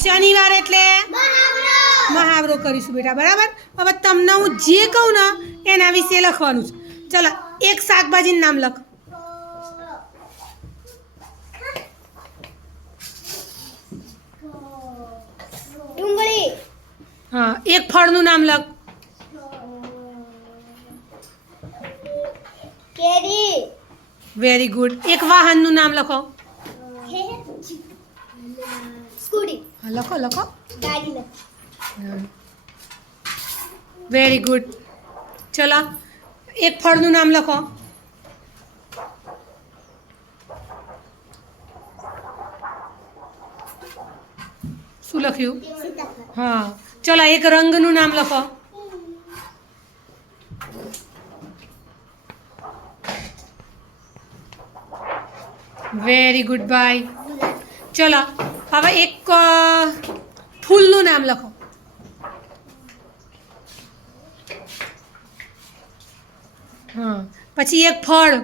શનિવાર એટલે? મહાવરો કરીશું બેટા બરાબર? હવે તમને હું જે કહું ને એના વિશે લખવાનું છે. ચલો એક શાકભાજીનું નામ લખ. ડુંગળી. હા એક ફળનું નામ લખ. કેરી. વેરી ગુડ એક વાહનનું નામ લખો. સ્કૂટી. લખો લખો. વેરી ગુડ ચલો એક ફળનું નામ લખો. શું લખ્યું? હા. ચલો એક રંગનું નામ લખો. વેરી ગુડ બાય ચલો હવે એક ફૂલનું નામ લખો. હા પછી એક ફળ.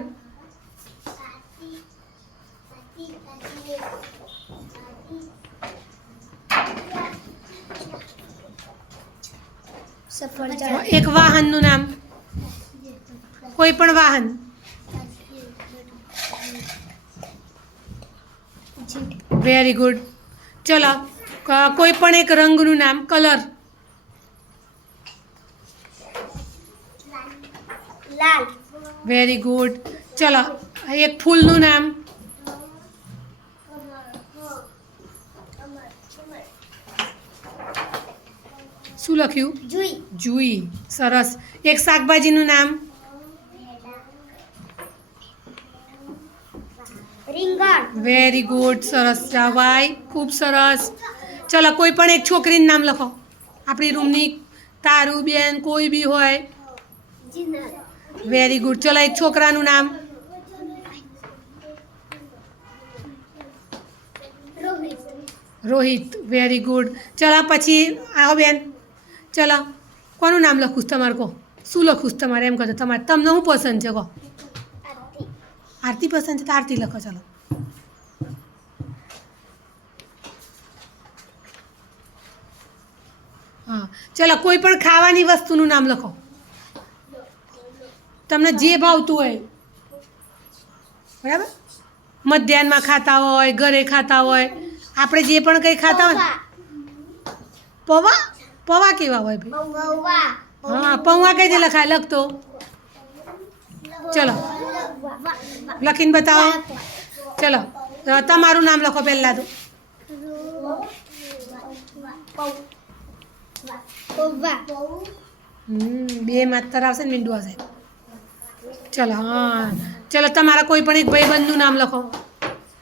એક વાહનનું નામ. કોઈ પણ વાહન. વેરી ગુડ ચલો કોઈ પણ એક રંગનું નામ કલર. લાલ. વેરી ગુડ ચલો એક ફૂલનું નામ. શું લખ્યું? જુઈ. જુઈ. સરસ. એક શાકભાજીનું નામ. વેરી ગુડ સરસ ભાઈ. ખૂબ સરસ. ચલો કોઈ પણ એક છોકરીનું નામ લખો. આપણી રૂમની તારું બેન કોઈ બી હોય. વેરી ગુડ ચલો એક છોકરાનું નામ. રોહિત. વેરી ગુડ ચલો પછી આવો બેન. ચલો કોનું નામ લખું તમારે કહો? શું લખું તમારે? એમ કહો તમારે તમને શું પસંદ છે કહો. આરતી પસંદ છે તો આરતી લખો ચલો. હા. ચલો, કોઈ પણ ખાવાની વસ્તુનું નામ લખો. તમને જે ભાવતું હોય. બરાબર? મધ્યાહનમાં ખાતા હોય, ઘરે ખાતા હોય. આપણે જે પણ કંઈ ખાતા હોય. પૌવા? પૌવા કેવા હોય ભાઈ? હા, પૌવા કઈ રીતે લખાય? લખતો ચલો. લખીને બતાવો. ચલો. તમારું નામ લખો પહેલાં તો. પૌવા હમ, બે માત્ર આવશે ને મીંડું આવશે. ચલો, હા. ચલો, તમારા કોઈ પણ એક ભાઈબંધનું નામ લખો.